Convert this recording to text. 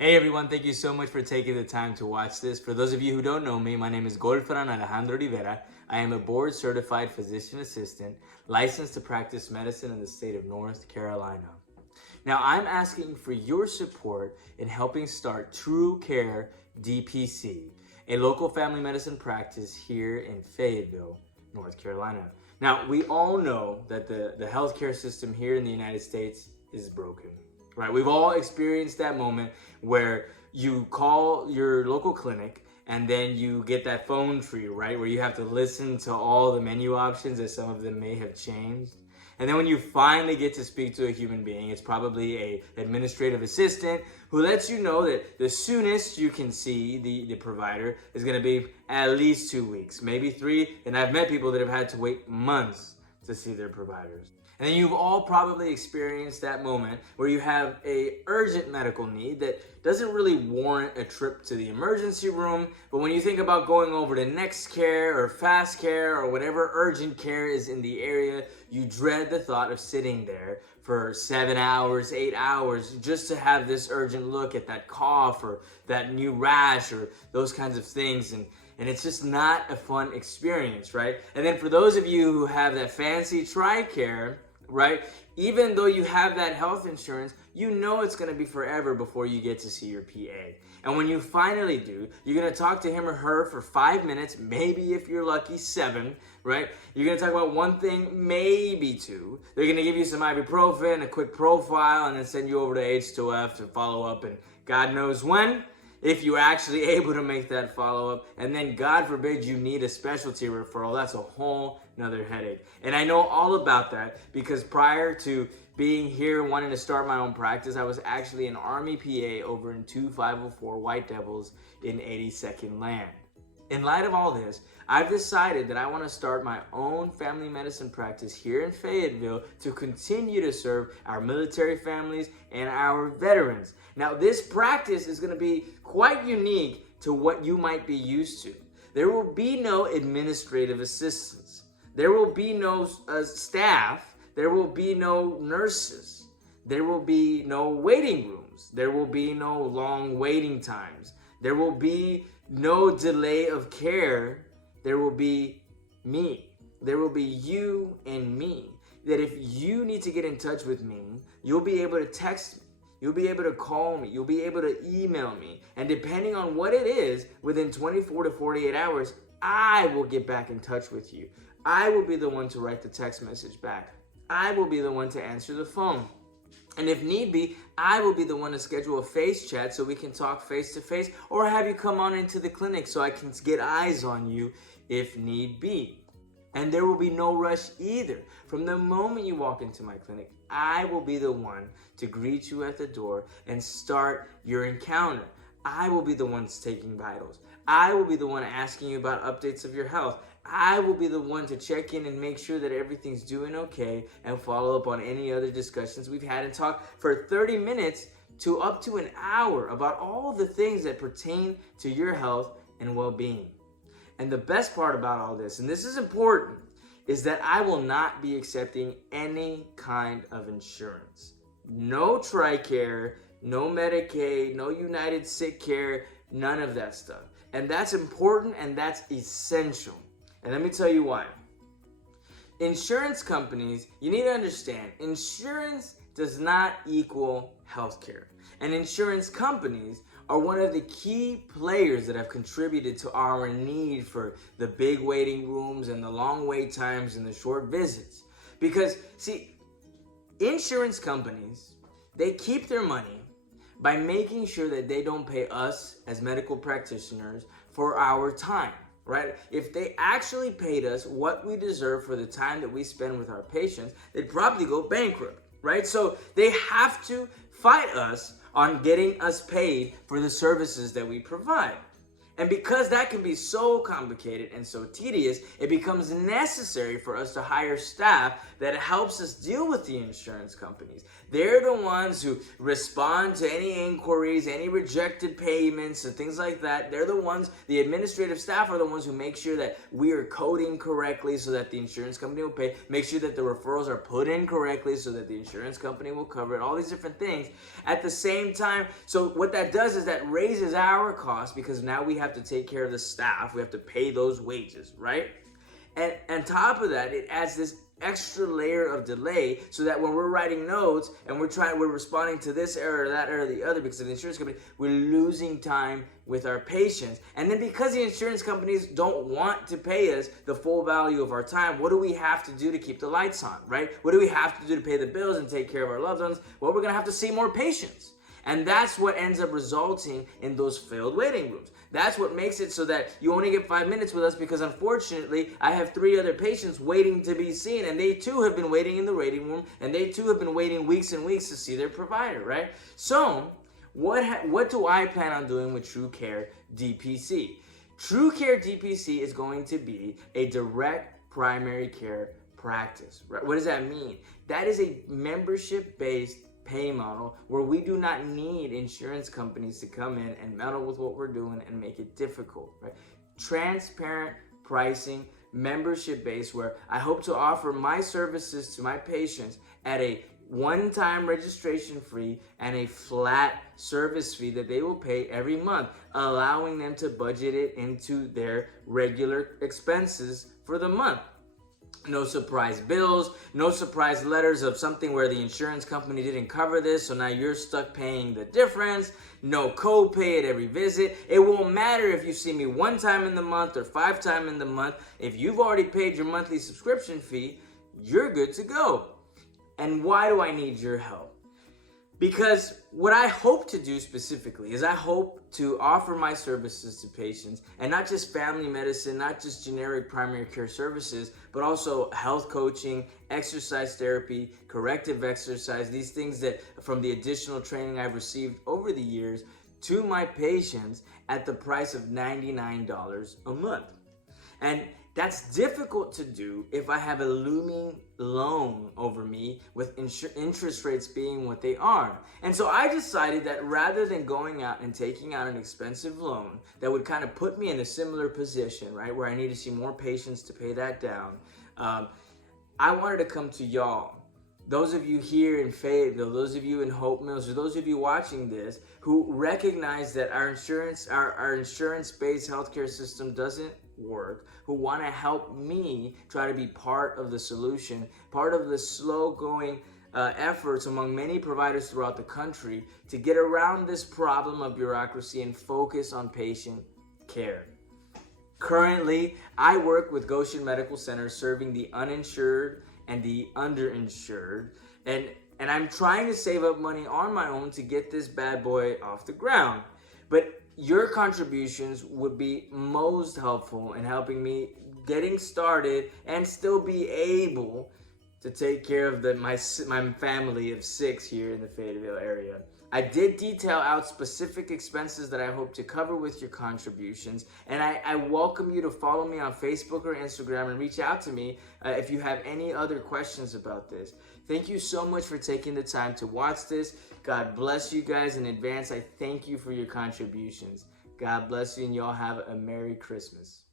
Hey everyone, thank you so much for taking the time to watch this. For those of you who don't know me, my name is Golfran Alejandro Rivera. I am a board certified physician assistant, licensed to practice medicine in the state of North Carolina. Now I'm asking for your support in helping start TrueCare DPC, a local family medicine practice here in Fayetteville, North Carolina. Now we all know that the healthcare system here in the United States is broken. Right, we've all experienced that moment where you call your local clinic and then you get that phone tree, right, where you have to listen to all the menu options as some of them may have changed. And then when you finally get to speak to a human being, it's probably a administrative assistant who lets you know that the soonest you can see the provider is going to be at least 2 weeks, maybe 3. And I've met people that have had to wait months to see their providers. And then you've all probably experienced that moment where you have a urgent medical need that doesn't really warrant a trip to the emergency room, but when you think about going over to Next Care or Fast Care or whatever urgent care is in the area, you dread the thought of sitting there for 7 hours, 8 hours, just to have this urgent look at that cough or that new rash or those kinds of things. And it's just not a fun experience, right? And then for those of you who have that fancy TRICARE, right, even though you have that health insurance, you know it's going to be forever before you get to see your PA. And when you finally do, you're going to talk to him or her for 5 minutes, maybe if you're lucky, 7, right? You're going to talk about one thing, maybe 2. They're going to give you some ibuprofen, a quick profile, and then send you over to H2F to follow up, and God knows when, if you're actually able to make that follow-up. And then God forbid you need a specialty referral. That's a whole nother headache. And I know all about that because prior to being here wanting to start my own practice, I was actually an Army PA over in 2504 White Devils in 82nd Land. In light of all this, I've decided that I want to start my own family medicine practice here in Fayetteville to continue to serve our military families and our veterans. Now, this practice is going to be quite unique to what you might be used to. There will be no administrative assistants. There will be no staff. There will be no nurses. There will be no waiting rooms. There will be no long waiting times. There will be no delay of care. There will be me. There will be you and me. That if you need to get in touch with me, you'll be able to text me. You'll be able to call me. You'll be able to email me. And depending on what it is, within 24 to 48 hours, I will get back in touch with you. I will be the one to write the text message back. I will be the one to answer the phone. And if need be, I will be the one to schedule a face chat so we can talk face to face, or have you come on into the clinic so I can get eyes on you if need be. And there will be no rush either. From the moment you walk into my clinic, I will be the one to greet you at the door and start your encounter. I will be the one taking vitals. I will be the one asking you about updates of your health. I will be the one to check in and make sure that everything's doing okay and follow up on any other discussions we've had and talk for 30 minutes to up to an hour about all the things that pertain to your health and well-being. And the best part about all this, and this is important, is that I will not be accepting any kind of insurance. No TRICARE, no Medicaid, no United Sick Care, none of that stuff. And that's important and that's essential. And let me tell you why. Insurance companies, you need to understand, insurance does not equal healthcare. And insurance companies are one of the key players that have contributed to our need for the big waiting rooms and the long wait times and the short visits. Because, see, insurance companies, they keep their money by making sure that they don't pay us as medical practitioners for our time, right? If they actually paid us what we deserve for the time that we spend with our patients, they'd probably go bankrupt, right? So they have to fight us on getting us paid for the services that we provide. And because that can be so complicated and so tedious, it becomes necessary for us to hire staff that helps us deal with the insurance companies. They're the ones who respond to any inquiries, any rejected payments, and things like that. They're the ones, the administrative staff are the ones who make sure that we are coding correctly so that the insurance company will pay, make sure that the referrals are put in correctly so that the insurance company will cover it, all these different things. At the same time, so what that does is that raises our costs because now we have to take care of the staff. We have to pay those wages, right? And on top of that, it adds this extra layer of delay so that when we're writing notes and we're responding to this error or that error or the other because of the insurance company, we're losing time with our patients. And then because the insurance companies don't want to pay us the full value of our time, what do we have to do to keep the lights on, right? What do we have to do to pay the bills and take care of our loved ones? Well, we're going to have to see more patients. And that's what ends up resulting in those filled waiting rooms. That's what makes it so that you only get 5 minutes with us because unfortunately, I have 3 other patients waiting to be seen and they too have been waiting in the waiting room and they too have been waiting weeks and weeks to see their provider, right? So, what do I plan on doing with TrueCare DPC? TrueCare DPC is going to be a direct primary care practice, right? What does that mean? That is a membership-based pay model where we do not need insurance companies to come in and meddle with what we're doing and make it difficult, right? Transparent pricing, membership based, where I hope to offer my services to my patients at a one-time registration fee and a flat service fee that they will pay every month, allowing them to budget it into their regular expenses for the month. No surprise bills, no surprise letters of something where the insurance company didn't cover this, so now you're stuck paying the difference. No copay at every visit. It won't matter if you see me 1 time in the month or 5 times in the month. If you've already paid your monthly subscription fee, you're good to go. And why do I need your help? Because what I hope to do specifically is I hope to offer my services to patients, and not just family medicine, not just generic primary care services, but also health coaching, exercise therapy, corrective exercise, these things that from the additional training I've received over the years to my patients at the price of $99 a month. And that's difficult to do if I have a looming loan over me with interest rates being what they are. And so I decided that rather than going out and taking out an expensive loan that would kind of put me in a similar position, right, where I need to see more patients to pay that down, I wanted to come to y'all. Those of you here in Fayetteville, those of you in Hope Mills, or those of you watching this who recognize that our insurance-based healthcare system doesn't work, who want to help me try to be part of the solution, part of the slow-going efforts among many providers throughout the country to get around this problem of bureaucracy and focus on patient care. Currently, I work with Goshen Medical Center serving the uninsured and the underinsured, and I'm trying to save up money on my own to get this bad boy off the ground. But your contributions would be most helpful in helping me getting started and still be able to take care of my family of 6 here in the Fayetteville area. I did detail out specific expenses that I hope to cover with your contributions, and I welcome you to follow me on Facebook or Instagram and reach out to me if you have any other questions about this. Thank you so much for taking the time to watch this. God bless you guys in advance. I thank you for your contributions. God bless you, and y'all have a Merry Christmas.